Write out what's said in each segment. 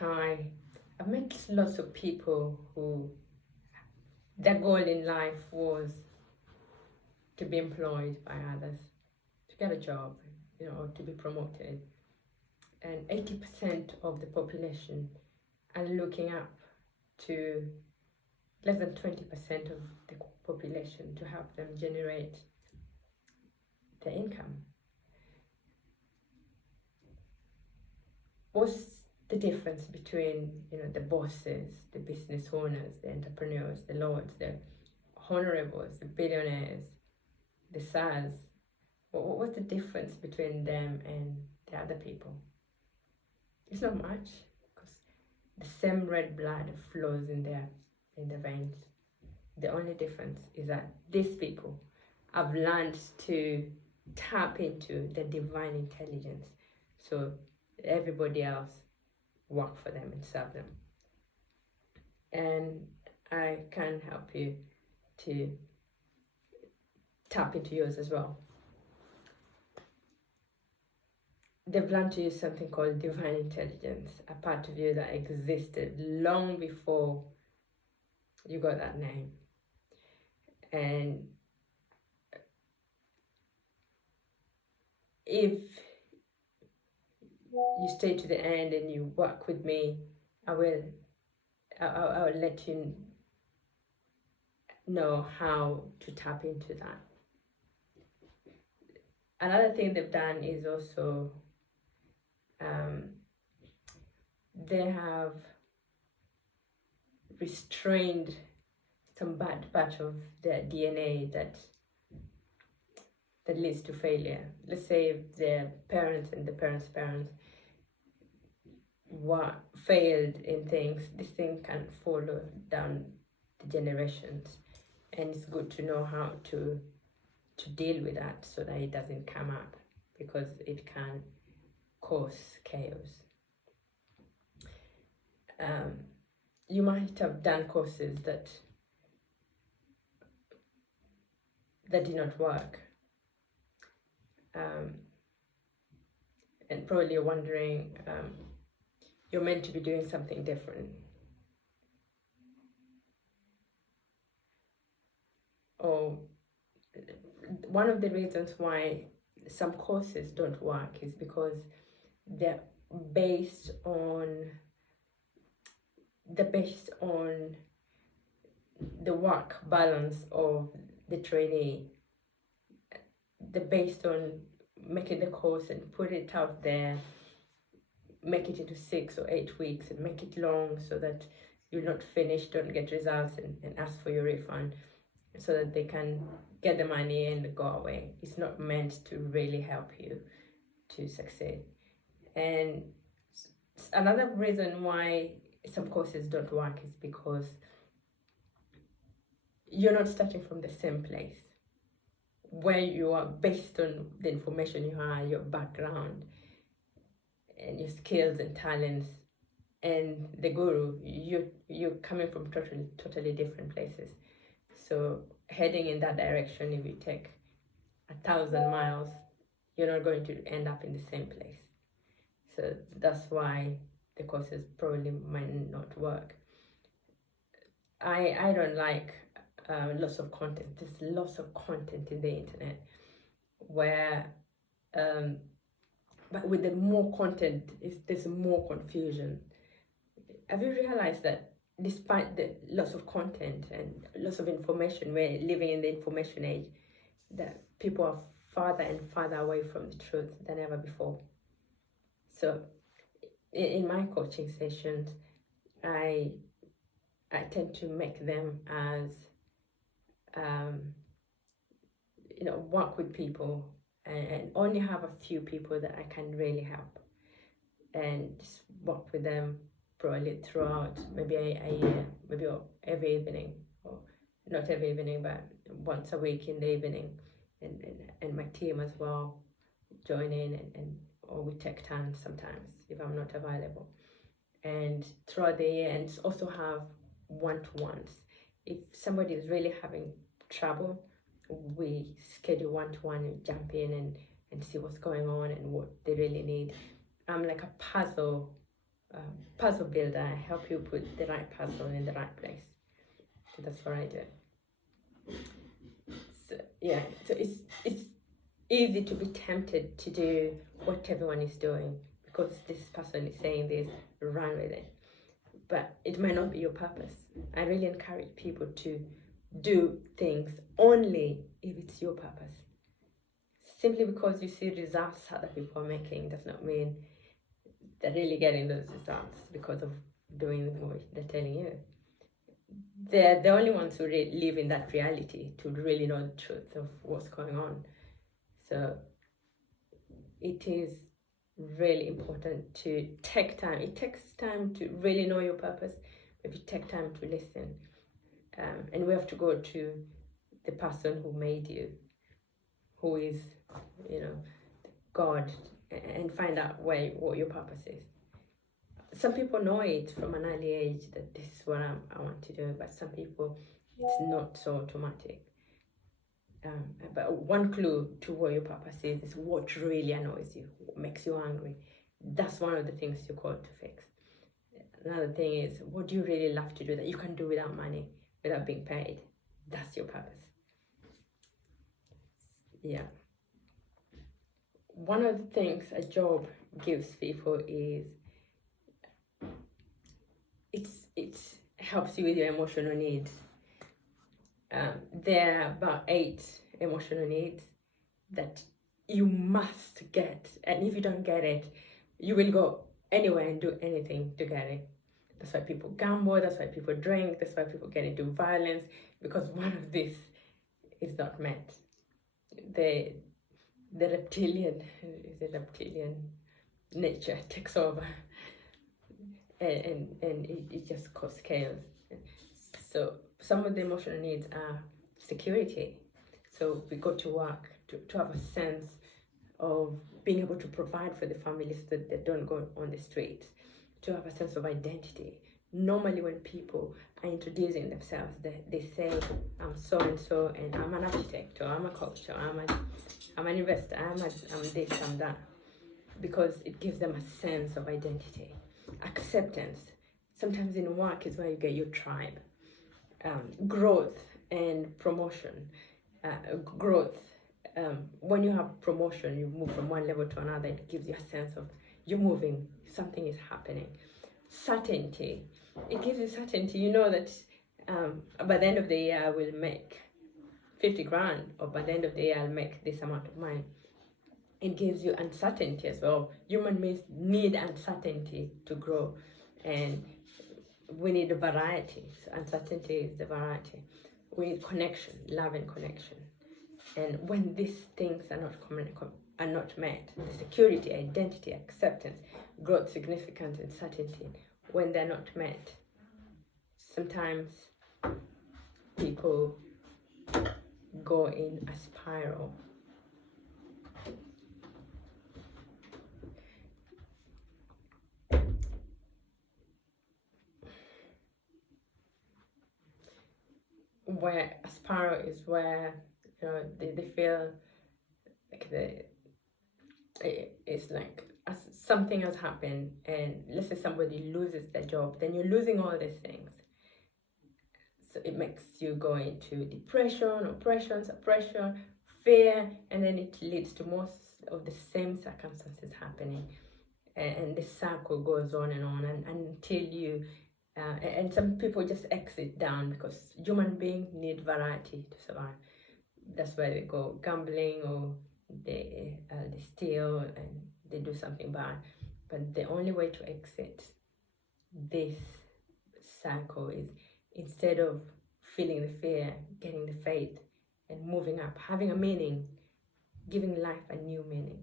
I've met lots of people who their goal in life was to be employed by others, to get a job, or to be promoted. And 80% of the population are looking up to less than 20% of the population to help them generate the income. What's the difference between the bosses, the business owners, the entrepreneurs, the lords, the honorables, the billionaires, the stars? What's the difference between them and the other people? It's not much, because the same red blood flows in the veins. The only difference is that these people have learned to tap into the divine intelligence, so everybody else work for them and serve them. And I can help you to tap into yours as well. They've learned to use something called divine intelligence, a part of you that existed long before you got that name. And if you stay to the end and you work with me, I will let you know how to tap into that. Another thing they've done is also they have restrained some bad part of their DNA that leads to failure. Let's say if their parents and the parents' parents failed in things, this thing can follow down the generations, and it's good to know how to deal with that so that it doesn't come up, because it can cause chaos. You might have done courses that did not work, and probably you're wondering, you're meant to be doing something different, or one of the reasons why some courses don't work is because they're based on the work balance of the trainee. They're based on making the course and put it out there, make it into 6 or 8 weeks and make it long so that you're not finished, don't get results, and ask for your refund so that they can get the money and go away. It's not meant to really help you to succeed. And another reason why some courses don't work is because you're not starting from the same place, where you are based on the information you have, your background and your skills and talents, and the guru, you're coming from totally different places. So heading in that direction, if you take 1,000 miles, you're not going to end up in the same place. So that's why the courses probably might not work. I don't like lots of content. There's lots of content in the internet where but with the more content, there's more confusion. Have you realized that despite the lots of content and lots of information, we're living in the information age, that people are farther and farther away from the truth than ever before? So in my coaching sessions, I tend to make them as work with people and only have a few people that I can really help, and just work with them probably throughout maybe a year, maybe every evening, or not every evening, but once a week in the evening, and my team as well join in, or we take turns sometimes if I'm not available. And throughout the year, and also have one-to-ones. If somebody is really having trouble, we schedule one-to-one and jump in and see what's going on and what they really need. I'm like a puzzle puzzle builder. I help you put the right puzzle in the right place. So that's what I do. So yeah, so it's easy to be tempted to do what everyone is doing because this person is saying this, run with it. But it might not be your purpose. I really encourage people to do things only if it's your purpose. Simply because you see results other people are making does not mean they're really getting those results because of doing what they're telling you. They're the only ones who live in that reality to really know the truth of what's going on. So it is really important to take time. It takes time to really know your purpose, if you take time to listen. And we have to go to the person who made you, who is, God, and find out what your purpose is. Some people know it from an early age that this is what I want to do, but some people it's not so automatic. But one clue to what your purpose is what really annoys you, what makes you angry. That's one of the things you're called to fix. Another thing is, what do you really love to do that you can do without money, without being paid? That's your purpose. Yeah. One of the things a job gives people is it helps you with your emotional needs. There are about 8 emotional needs that you must get, and if you don't get it, you will go anywhere and do anything to get it. That's why people gamble, that's why people drink, that's why people get into violence, because one of these is not met. The reptilian nature takes over, and it just causes chaos. So some of the emotional needs are security. So we go to work to have a sense of being able to provide for the families so that they don't go on the streets, to have a sense of identity. Normally when people are introducing themselves, they say, I'm so and so, and I'm an architect, or I'm a coach, or I'm an investor, I'm this, I'm that, because it gives them a sense of identity. Acceptance. Sometimes in work is where you get your tribe. Growth and promotion. Growth. When you have promotion, you move from one level to another. It gives you a sense of you're moving, something is happening. Certainty. It gives you certainty. You know that by the end of the year I will make 50 grand, or by the end of the year I'll make this amount of money. It gives you uncertainty as well. Human beings need uncertainty to grow, and we need a variety. So uncertainty is the variety. We need connection, love and connection. And when these things are not met, the security, identity, acceptance, growth, significance, and certainty, when they're not met, sometimes people go in a spiral. Where a spiral is where they feel like it's like something has happened, and let's say somebody loses their job, then you're losing all these things. So it makes you go into depression, oppression, suppression, fear, and then it leads to most of the same circumstances happening, and the cycle goes on and until you and some people just exit down, because human beings need variety to survive. That's why they go gambling, or they steal and they do something bad. But the only way to exit this cycle is, instead of feeling the fear, getting the faith and moving up, having a meaning, giving life a new meaning.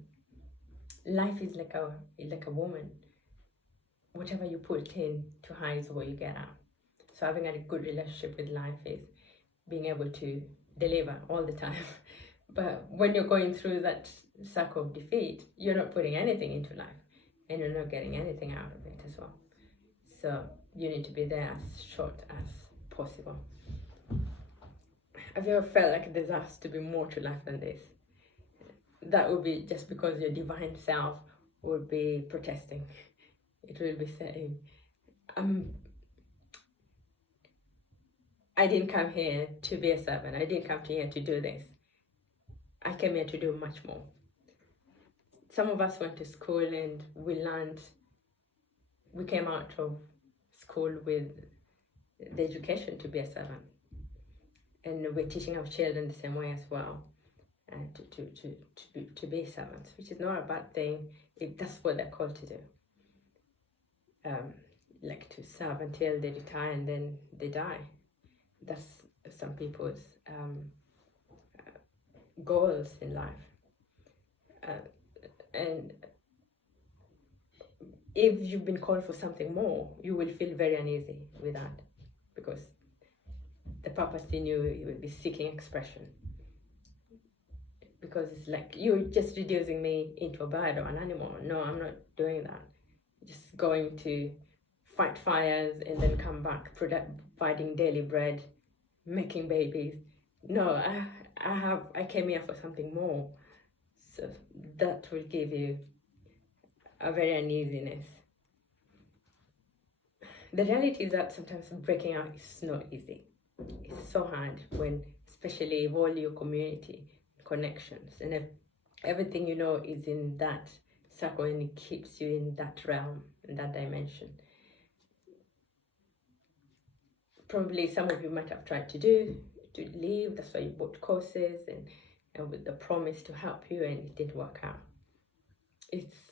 Life is like a woman. Whatever you put in to her is what you get out. So having a good relationship with life is being able to deliver all the time. But when you're going through that circle of defeat, you're not putting anything into life, and you're not getting anything out of it as well. So you need to be there as short as possible. Have you ever felt like there has to be more to life than this? That would be just because your divine self would be protesting. it will be saying, I didn't come here to be a servant. I didn't come here to do this. I came here to do much more. Some of us went to school and we learned, we came out of school with the education to be a servant. And we're teaching our children the same way as well, to be servants, which is not a bad thing if that's what they're called to do. Like to serve until they retire and then they die. That's some people's goals in life. And if you've been called for something more, you will feel very uneasy with that, because the purpose in you will be seeking expression. Because it's like, you're just reducing me into a bird or an animal. No, I'm not doing that. Just going to fight fires and then come back providing daily bread, making babies. No, I came here for something more. So that will give you a very uneasiness. The reality is that sometimes breaking out is not easy. It's so hard when, especially if all your community connections and everything you know is in that circle, and it keeps you in that realm, in that dimension. Probably some of you might have tried to leave. That's why you bought courses and with the promise to help you, and it didn't work out. It's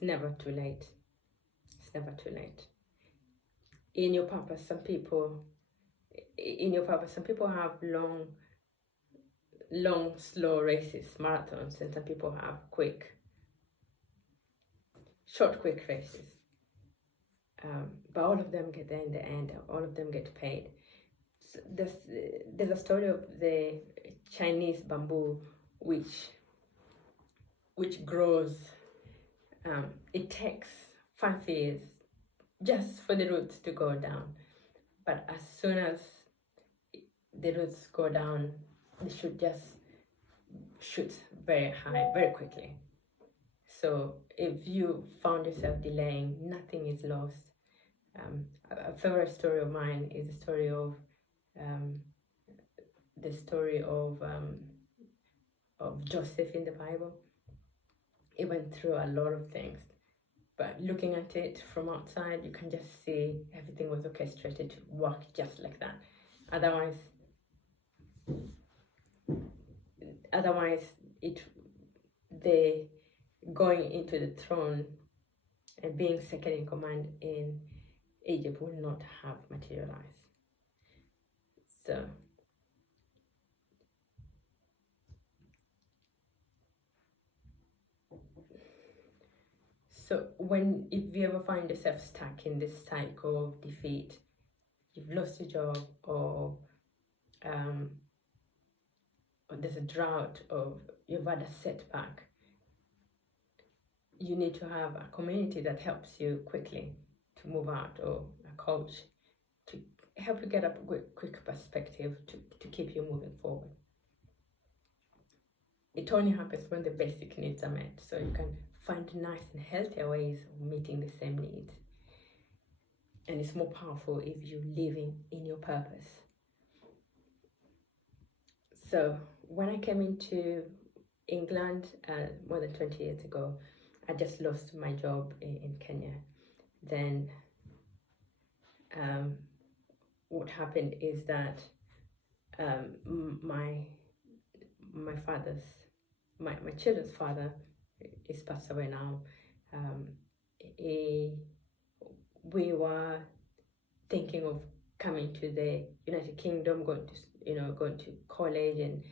never too late. It's never too late. In your purpose, some people have long, slow races, marathons, and some people have short, quick races. But all of them get there in the end. All of them get paid. So there's a story of the Chinese bamboo, which grows. It takes 5 years just for the roots to go down. But as soon as the roots go down, they should just shoot very high, very quickly. So if you found yourself delaying, nothing is lost. A favorite story of mine is the story of Joseph in the Bible. He went through a lot of things, but looking at it from outside, you can just see everything was orchestrated to work just like that. Otherwise, the going into the throne and being second in command in Egypt will not have materialized. So if you ever find yourself stuck in this cycle of defeat, you've lost your job, or there's a drought, or you've had a setback, you need to have a community that helps you quickly to move out, or a coach to help you get a quick perspective to keep you moving forward. It only happens when the basic needs are met, so you can find nice and healthier ways of meeting the same needs. And it's more powerful if you're living in your purpose. So when I came into England more than 20 years ago, I just lost my job in Kenya. Then what happened is that my children's father is passed away now. We were thinking of coming to the United Kingdom, going to college and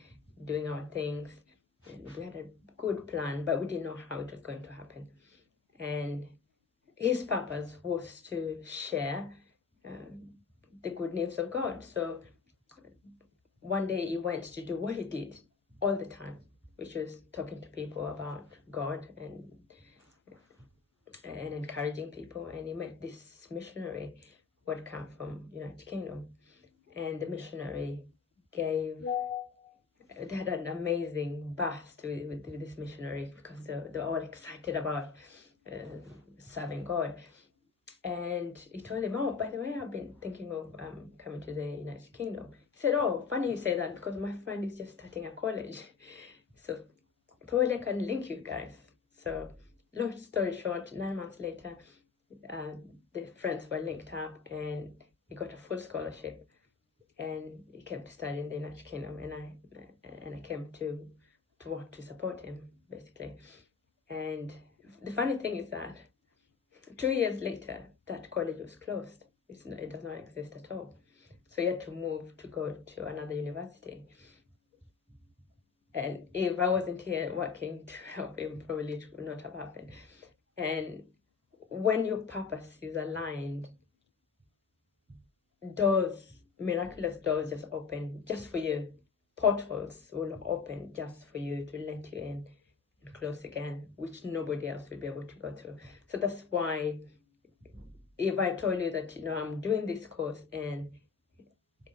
doing our things. And we had a good plan, but we didn't know how it was going to happen. And his purpose was to share the good news of God. So one day he went to do what he did all the time, which was talking to people about God and encouraging people. And he met this missionary who had come from United Kingdom, and the missionary gave they had an amazing burst with this missionary because they were all excited about serving God. And he told him, oh, by the way, I've been thinking of coming to the United Kingdom. He said, oh, funny you say that because my friend is just starting a college. So probably I can link you guys. So long story short, 9 months later, the friends were linked up and he got a full scholarship. And he kept studying in the United Kingdom, and I came to work to support him, basically. And the funny thing is that 2 years later, that college was closed. It does not exist at all. So he had to move to go to another university. And if I wasn't here working to help him, probably it would not have happened. And when your purpose is aligned, miraculous doors just open just for you. Portals will open just for you to let you in and close again, which nobody else will be able to go through. So that's why if I told you that, I'm doing this course and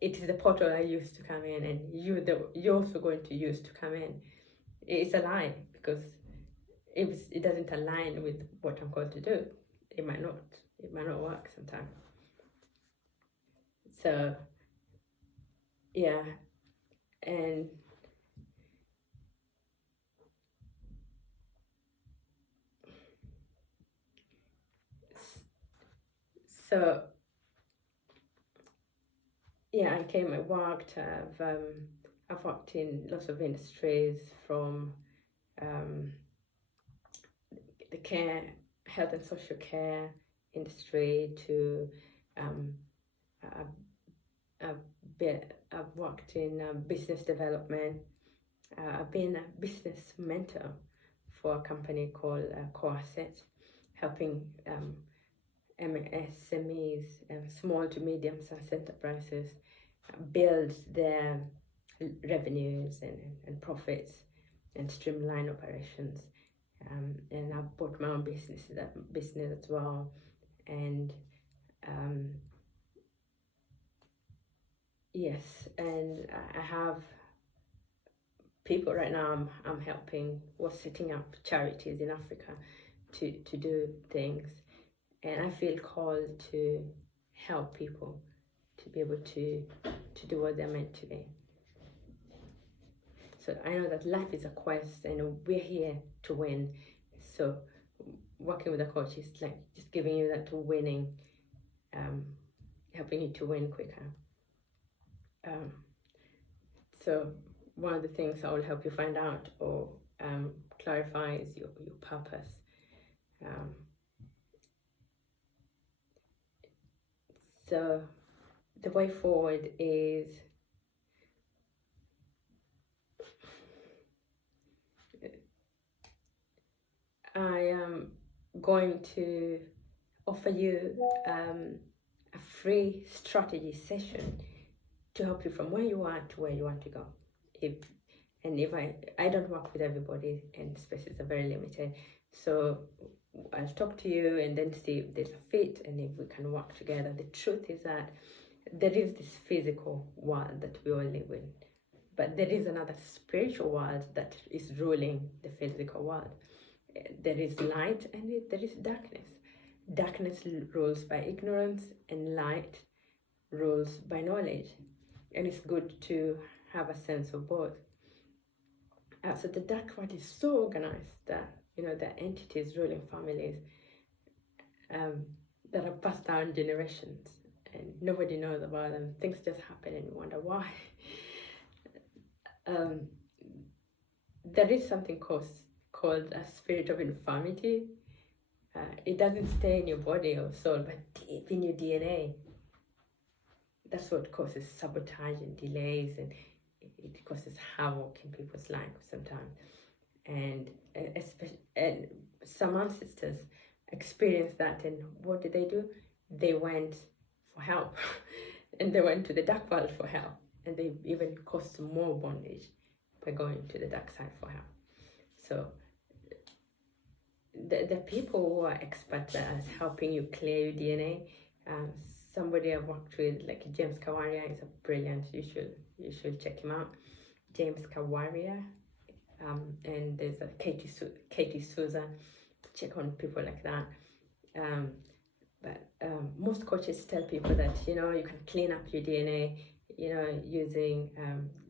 it is the portal I used to come in and you're also going to use to come in, it's a lie, because if it doesn't align with what I'm called to do, it might not work sometimes. So yeah, and so yeah, I worked. I've worked in lots of industries, from the care, health and social care industry to I've worked in business development. I've been a business mentor for a company called CoAsset, helping SMEs, small to medium-sized enterprises, build their revenues and profits and streamline operations. And I've bought my own business as well. And yes, and I have people right now I'm helping, was setting up charities in Africa to do things. And I feel called to help people to be able to do what they're meant to be. So I know that life is a quest and we're here to win. So working with a coach is like just giving you that winning, helping you to win quicker. So one of the things I will help you find out or clarify is your purpose. So the way forward is I am going to offer you a free strategy session to help you from where you are to where you want to go. If I don't work with everybody, and spaces are very limited, so I'll talk to you and then see if there's a fit and if we can work together. The truth is that there is this physical world that we all live in, but there is another spiritual world that is ruling the physical world. There is light and there is darkness. Darkness rules by ignorance and light rules by knowledge. And it's good to have a sense of both. So the dark world is so organized that, the entities ruling families that have passed down generations and nobody knows about them. Things just happen and you wonder why. There is something called a spirit of infirmity. It doesn't stay in your body or soul, but deep in your DNA. That's what causes sabotage and delays, and it causes havoc in people's lives sometimes. And some ancestors experienced that, and what did they do? They went for help, and they went to the dark world for help, and they even caused more bondage by going to the dark side for help. So the people who are experts at helping you clear your DNA, somebody I've worked with, like James Kawaria, is a brilliant. You should check him out. James Kawaria, and there's a Katie Souza. Check on people like that. But most coaches tell people that, you know, you can clean up your DNA, you know, using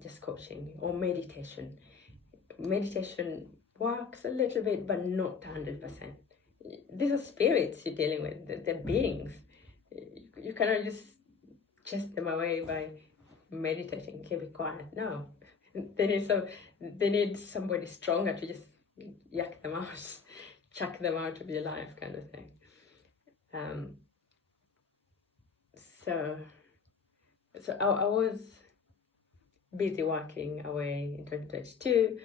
just coaching or meditation. Meditation works a little bit, but not 100%. These are spirits you're dealing with, they're beings. You cannot just chase them away by meditating, keep it quiet. No, they need somebody stronger to just yak them out, chuck them out of your life, kind of thing. So I was busy working away in 2022,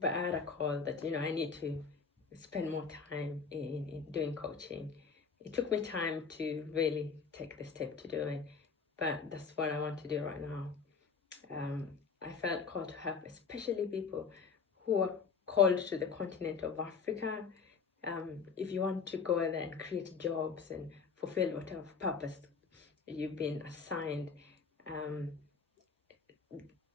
but I had a call that, you know, I need to spend more time in doing coaching. It took me time to really take the step to do it, but that's what I want to do right now. I felt called to help, especially people who are called to the continent of Africa. If you want to go there and create jobs and fulfill whatever purpose you've been assigned,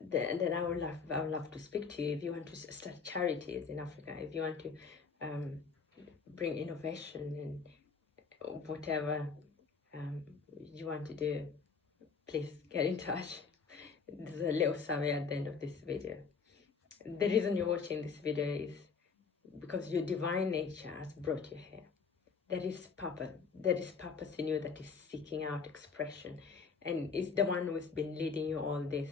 then I would love to speak to you. If you want to start charities in Africa, if you want to bring innovation and whatever you want to do, please get in touch. There's a little survey at the end of this video. The reason you're watching this video is because your divine nature has brought you here. There is purpose. There is purpose in you that is seeking out expression, and it's the one who's been leading you on this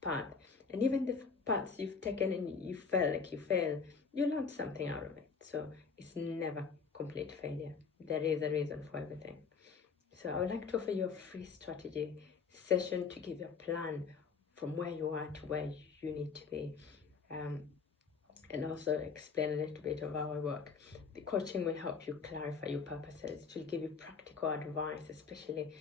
path. And even the paths you've taken and you felt like you failed, you learned something out of it. So it's never complete failure. There is a reason for everything. So I would like to offer you a free strategy session to give you a plan from where you are to where you need to be. And also explain a little bit of our work. The coaching will help you clarify your purposes. It will give you practical advice, especially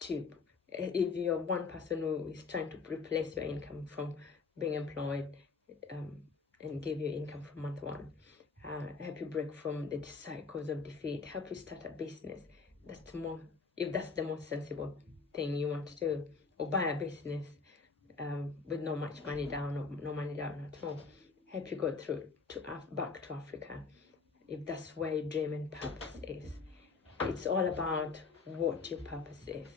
to if you're one person who is trying to replace your income from being employed and give you income from month one. Help you break from the cycles of defeat. Help you start a business. That's more, if that's the most sensible thing you want to do, or buy a business with no much money down or no money down at all. Help you go through back to Africa, if that's where your dream and purpose is. It's all about what your purpose is.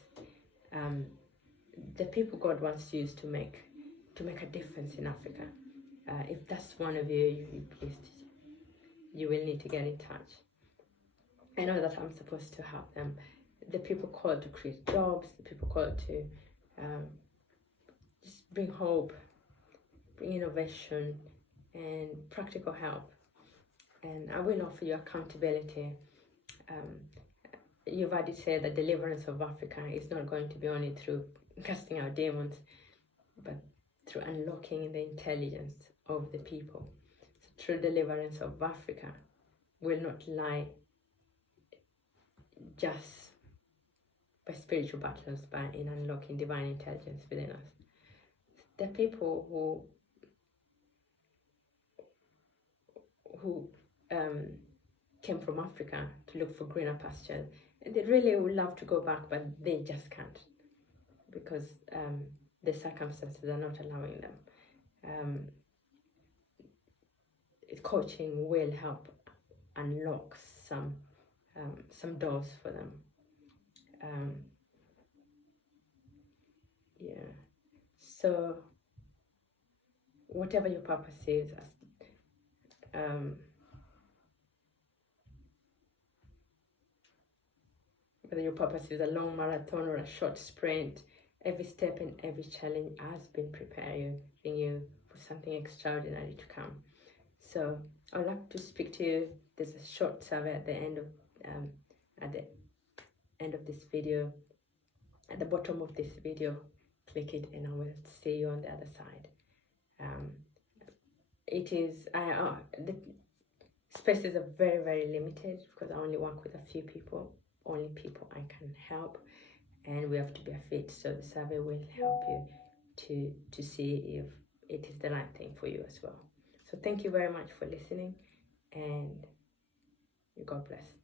The people God wants to use to make a difference in Africa. If that's one of you, you will need to get in touch. I know that I'm supposed to help them. The people called to create jobs, the people called to just bring hope, bring innovation, and practical help. And I will offer you accountability. You've already said that deliverance of Africa is not going to be only through casting out demons, but through unlocking the intelligence of the people. So true deliverance of Africa will not lie just by spiritual battles, but in unlocking divine intelligence within us. The people who came from Africa to look for greener pastures, and they really would love to go back, but they just can't because the circumstances are not allowing them. Coaching will help unlock some doors for them. Yeah. So whatever your purpose is, whether your purpose is a long marathon or a short sprint, every step and every challenge has been preparing you for something extraordinary to come. So I'd like to speak to you. There's a short survey at the end of this video. At the bottom of this video, click it and I will see you on the other side. The spaces are very, very limited because I only work with a few people, only people I can help, and we have to be a fit. So the survey will help you to see if it is the right thing for you as well. So thank you very much for listening, and God bless.